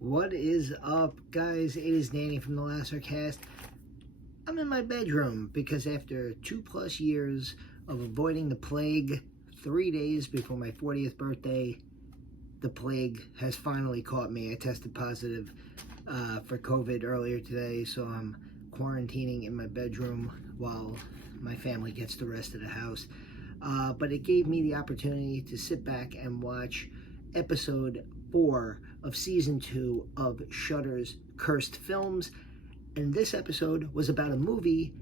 What is up, guys? It is Danny from the Lacercast. I'm in my bedroom because after 2+ years of avoiding the plague, 3 days before my 40th birthday, the plague has finally caught me. I tested positive for COVID earlier today, so I'm quarantining in my bedroom while my family gets the rest of the house. But it gave me the opportunity to sit back and watch episode 4 of season 2 of Shudder's Cursed Films. And this episode was about a movie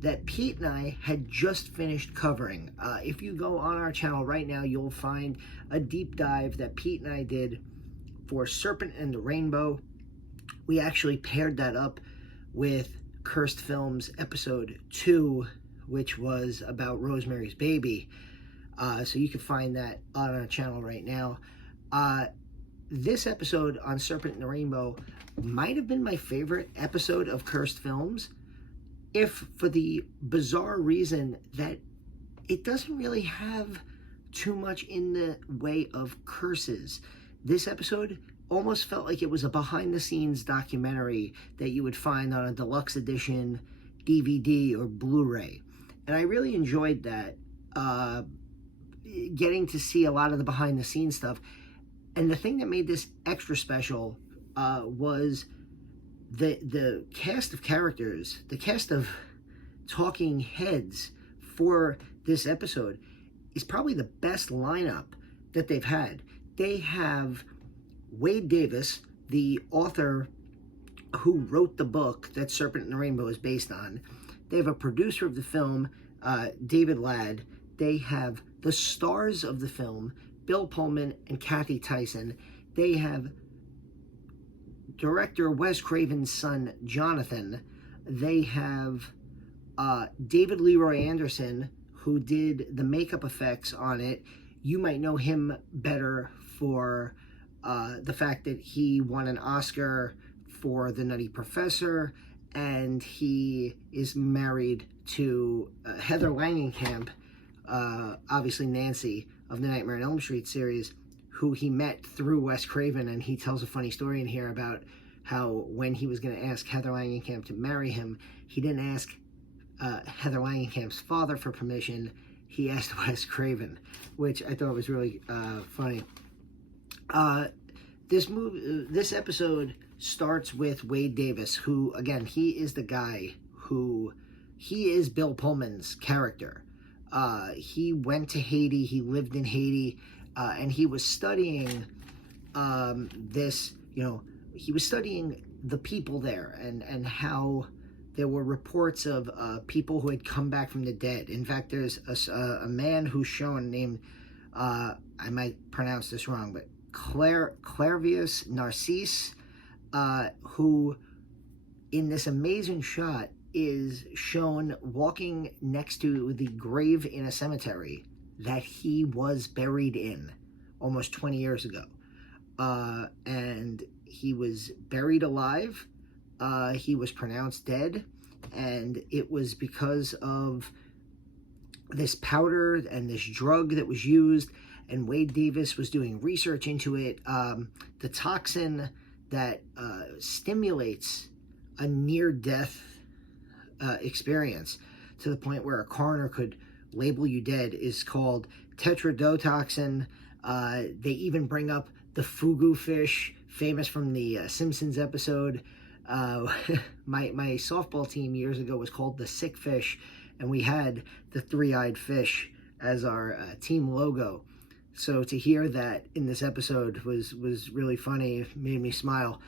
that Pete and I had just finished covering. If you go on our channel right now, you'll find a deep dive that Pete and I did for Serpent and the Rainbow. We actually paired that up with Cursed Films episode 2, which was about Rosemary's Baby. So you can find that on our channel right now. This episode on Serpent and the Rainbow might have been my favorite episode of Cursed Films, if for the bizarre reason that it doesn't really have too much in the way of curses. This episode almost felt like it was a behind-the-scenes documentary that you would find on a deluxe edition DVD or Blu-ray. And I really enjoyed that, getting to see a lot of the behind-the-scenes stuff. And the thing that made this extra special was the cast of characters, the cast of talking heads for this episode is probably the best lineup that they've had. They have Wade Davis, the author who wrote the book that Serpent and the Rainbow is based on. They have a producer of the film, David Ladd. They have the stars of the film, Bill Pullman and Cathy Tyson. They have director Wes Craven's son, Jonathan. They have David Leroy Anderson, who did the makeup effects on it. You might know him better for the fact that he won an Oscar for The Nutty Professor, and he is married to Heather Langenkamp, obviously Nancy, of the Nightmare on Elm Street series, who he met through Wes Craven. And he tells a funny story in here about how when he was going to ask Heather Langenkamp to marry him, he didn't ask Heather Langenkamp's father for permission. He asked Wes Craven, which I thought was really funny. This episode starts with Wade Davis, who, again, he is the guy who, he is Bill Pullman's character. He went to Haiti, he lived in Haiti, and he was studying he was studying the people there and how there were reports of people who had come back from the dead. In fact, there's a man who's shown named, I might pronounce this wrong, but Clairvius Narcisse, who in this amazing shot is shown walking next to the grave in a cemetery that he was buried in almost 20 years ago. And he was buried alive. He was pronounced dead, and it was because of this powder and this drug that was used, and Wade Davis was doing research into it. The toxin that stimulates a near-death experience to the point where a coroner could label you dead is called tetrodotoxin. They even bring up the fugu fish, famous from the Simpsons episode. My softball team years ago was called the Sick Fish, and we had the three-eyed fish as our team logo. So to hear that in this episode was really funny. It made me smile.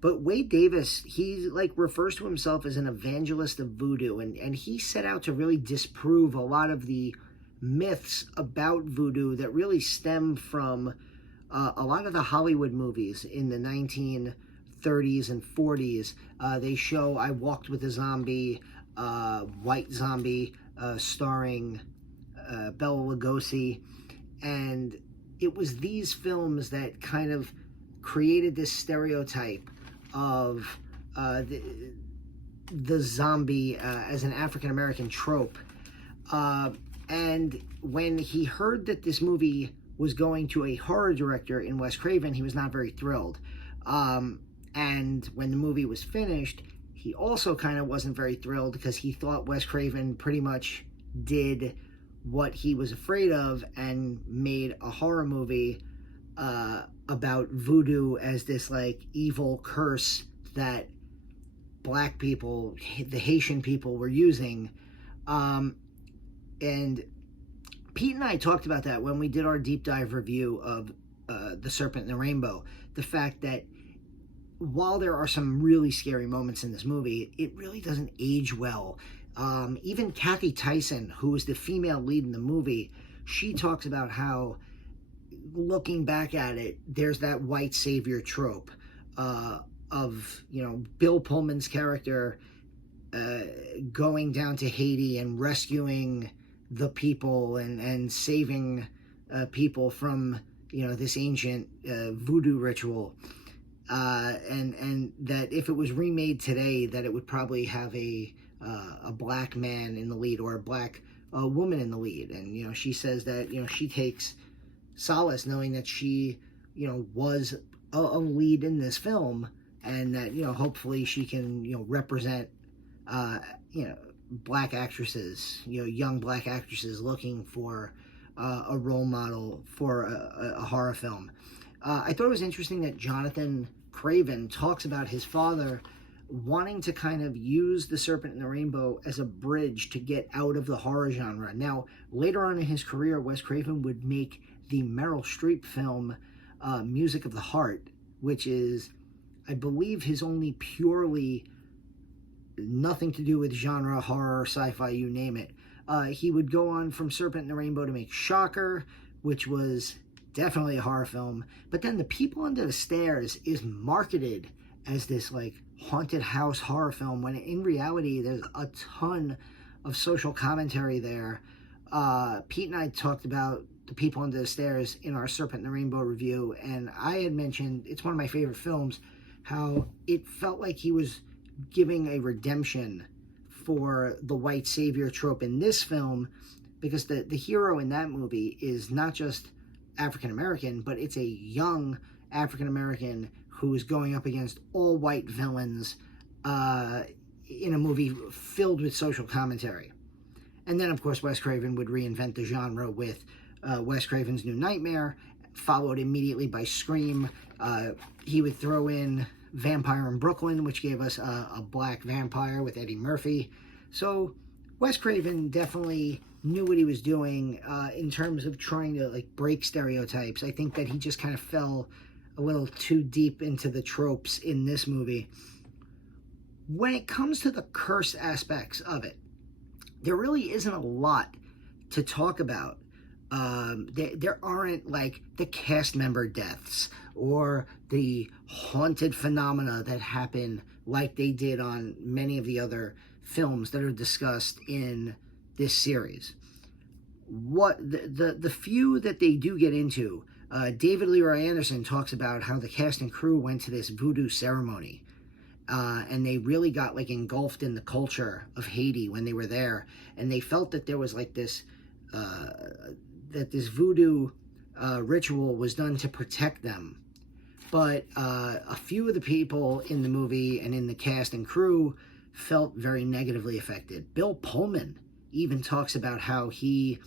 But Wade Davis, he refers to himself as an evangelist of voodoo, and he set out to really disprove a lot of the myths about voodoo that really stem from a lot of the Hollywood movies in the 1930s and 40s. They show I Walked with a Zombie, White Zombie, starring Bela Lugosi, and it was these films that kind of created this stereotype of the zombie as an African-American trope. And when he heard that this movie was going to a horror director in Wes Craven. He was not very thrilled. And when the movie was finished, he also kind of wasn't very thrilled because he thought Wes Craven pretty much did what he was afraid of and made a horror movie about voodoo as this like evil curse that black people, the Haitian people, were using. And Pete and I talked about that when we did our deep dive review of The Serpent and the Rainbow. The fact that while there are some really scary moments in this movie, it really doesn't age well. Even Cathy Tyson, who is the female lead in the movie, she talks about how, looking back at it, there's that white savior trope of, you know, Bill Pullman's character going down to Haiti and rescuing the people and saving people from, you know, this ancient voodoo ritual. And that if it was remade today, that it would probably have a black man in the lead or a black woman in the lead. And, you know, she says that, you know, she takes solace knowing that she, you know, was a lead in this film, and that, you know, hopefully she can, you know, represent, you know, black actresses, you know, young black actresses looking for a role model for a horror film. I thought it was interesting that Jonathan Craven talks about his father wanting to kind of use The Serpent and the Rainbow as a bridge to get out of the horror genre. Now, later on in his career, Wes Craven would make the Meryl Streep film Music of the Heart, which is, I believe, his only purely nothing to do with genre, horror, sci-fi, you name it. He would go on from Serpent and the Rainbow to make Shocker, which was definitely a horror film. But then The People Under the Stairs is marketed as this like haunted house horror film, when in reality there's a ton of social commentary there. Pete and I talked about The People Under the Stairs in our Serpent and the Rainbow review, and I had mentioned it's one of my favorite films, how it felt like he was giving a redemption for the white savior trope in this film, because the hero in that movie is not just African American, but it's a young African American who is going up against all white villains in a movie filled with social commentary. And then, of course, Wes Craven would reinvent the genre with Wes Craven's New Nightmare, followed immediately by Scream. He would throw in Vampire in Brooklyn, which gave us a black vampire with Eddie Murphy. So Wes Craven definitely knew what he was doing in terms of trying to like break stereotypes. I think that he just kind of fell a little too deep into the tropes in this movie. When it comes to the curse aspects of it, there really isn't a lot to talk about. There aren't like the cast member deaths or the haunted phenomena that happen like they did on many of the other films that are discussed in this series. What the few that they do get into, David Leroy Anderson talks about how the cast and crew went to this voodoo ceremony, and they really got like engulfed in the culture of Haiti when they were there, and they felt that there was like this that this voodoo ritual was done to protect them. But a few of the people in the movie and in the cast and crew felt very negatively affected. Bill Pullman even talks about how he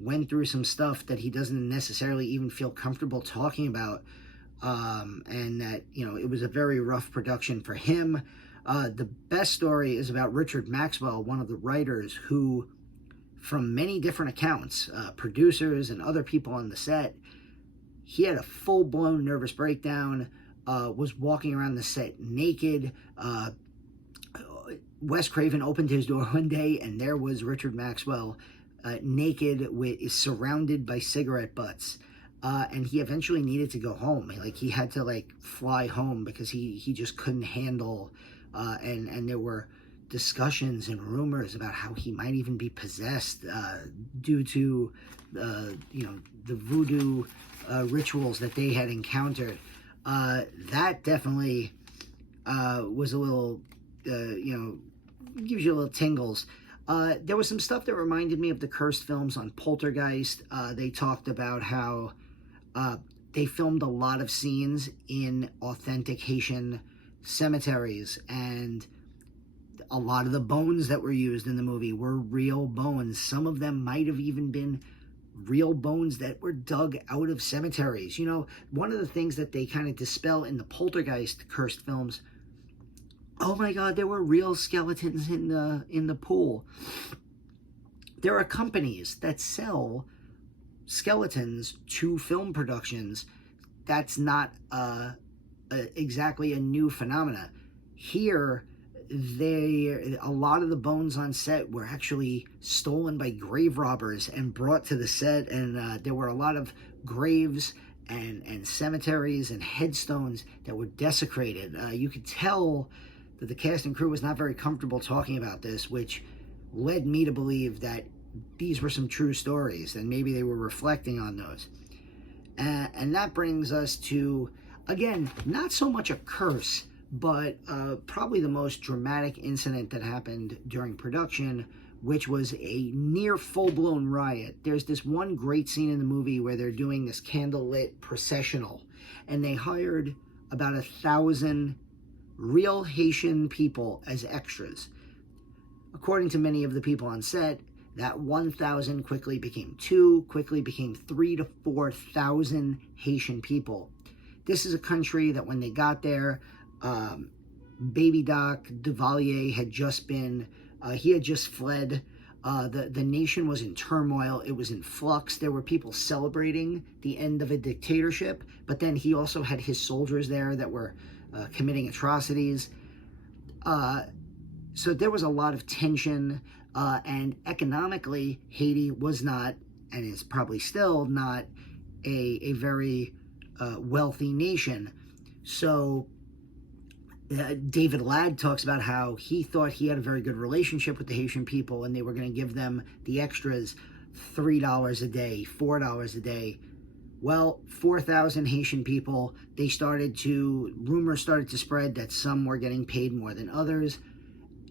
went through some stuff that he doesn't necessarily even feel comfortable talking about, and that, you know, it was a very rough production for him. The best story is about Richard Maxwell, one of the writers, who, from many different accounts, producers and other people on the set, he had a full-blown nervous breakdown, was walking around the set naked. Wes Craven opened his door one day, and there was Richard Maxwell naked, surrounded by cigarette butts. And he eventually needed to go home. Like, he had to like fly home because he just couldn't handle, and there were discussions and rumors about how he might even be possessed due to you know, the voodoo rituals that they had encountered. That definitely was a little, you know, gives you a little tingles. There was some stuff that reminded me of the cursed films on Poltergeist. They talked about how They filmed a lot of scenes in authentic Haitian cemeteries, and a lot of the bones that were used in the movie were real bones. Some of them might have even been real bones that were dug out of cemeteries. You know, one of the things that they kind of dispel in the Poltergeist cursed films, oh my God, there were real skeletons in the pool. There are companies that sell skeletons to film productions. That's not exactly a new phenomena. Here, a lot of the bones on set were actually stolen by grave robbers and brought to the set, and there were a lot of graves and cemeteries and headstones that were desecrated. You could tell that the cast and crew was not very comfortable talking about this, which led me to believe that these were some true stories, and maybe they were reflecting on those. And that brings us to, again, not so much a curse, but probably the most dramatic incident that happened during production, which was a near full-blown riot. There's this one great scene in the movie where they're doing this candlelit processional, and they hired about 1,000 real Haitian people as extras. According to many of the people on set, that 1,000 quickly became 2, quickly became 3,000 to 4,000 Haitian people. This is a country that when they got there, Baby Doc Duvalier had just been, he had just fled. The nation was in turmoil. It was in flux. There were people celebrating the end of a dictatorship, but then he also had his soldiers there that were committing atrocities. So there was a lot of tension, and economically, Haiti was not, and is probably still not, a very wealthy nation. So David Ladd talks about how he thought he had a very good relationship with the Haitian people, and they were going to give them, the extras, $3 a day, $4 a day. Well, 4,000 Haitian people, rumors started to spread that some were getting paid more than others.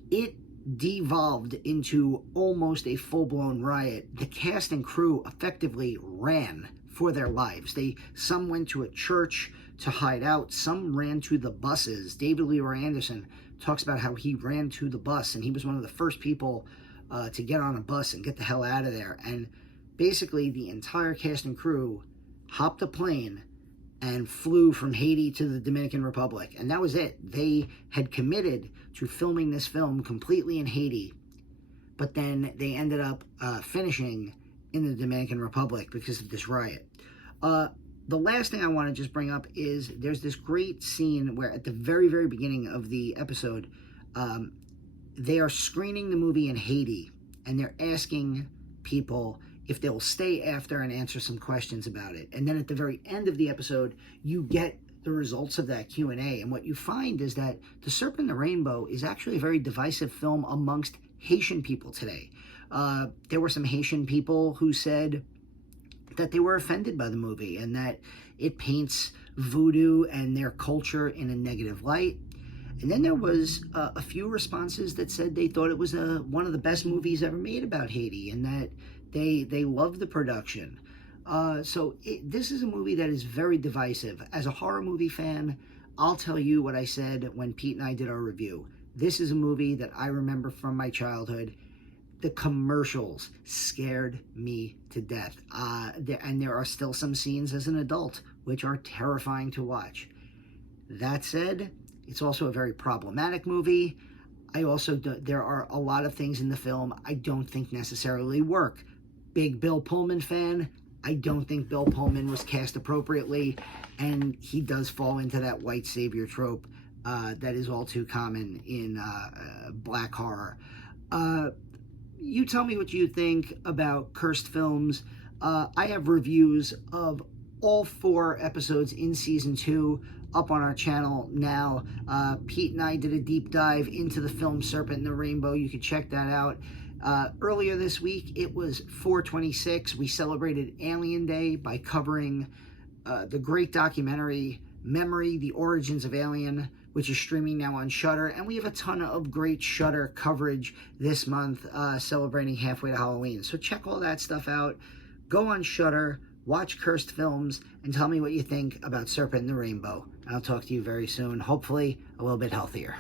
It devolved into almost a full-blown riot. The cast and crew effectively ran for their lives. Some went to a church to hide out. Some ran to the buses. David Leroy Anderson talks about how he ran to the bus, and he was one of the first people to get on a bus and get the hell out of there. And basically, the entire cast and crew hopped a plane and flew from Haiti to the Dominican Republic. And that was it. They had committed to filming this film completely in Haiti, but then they ended up finishing in the Dominican Republic because of this riot. The last thing I want to just bring up is there's this great scene where at the very, very beginning of the episode, they are screening the movie in Haiti, and they're asking people if they'll stay after and answer some questions about it. And then at the very end of the episode, you get the results of that Q&A. And what you find is that The Serpent and the Rainbow is actually a very divisive film amongst Haitian people today. There were some Haitian people who said that they were offended by the movie and that it paints voodoo and their culture in a negative light. And then there was a few responses that said they thought it was one of the best movies ever made about Haiti, and that they loved the production. So this is a movie that is very divisive. As a horror movie fan, I'll tell you what I said when Pete and I did our review. This is a movie that I remember from my childhood. The commercials scared me to death. And there are still some scenes as an adult which are terrifying to watch. That said, it's also a very problematic movie. There are a lot of things in the film I don't think necessarily work. Big Bill Pullman fan, I don't think Bill Pullman was cast appropriately, and he does fall into that white savior trope that is all too common in black horror. You tell me what you think about cursed films. I have reviews of all 4 episodes in season 2 up on our channel now. Pete and I did a deep dive into the film Serpent and the Rainbow. You can check that out. Earlier this week, it was 4/26. We celebrated Alien Day by covering the great documentary Memory, The Origins of Alien, which is streaming now on Shudder. And we have a ton of great Shudder coverage this month, celebrating halfway to Halloween. So check all that stuff out. Go on Shudder, watch cursed films, and tell me what you think about Serpent and the Rainbow. I'll talk to you very soon, hopefully a little bit healthier.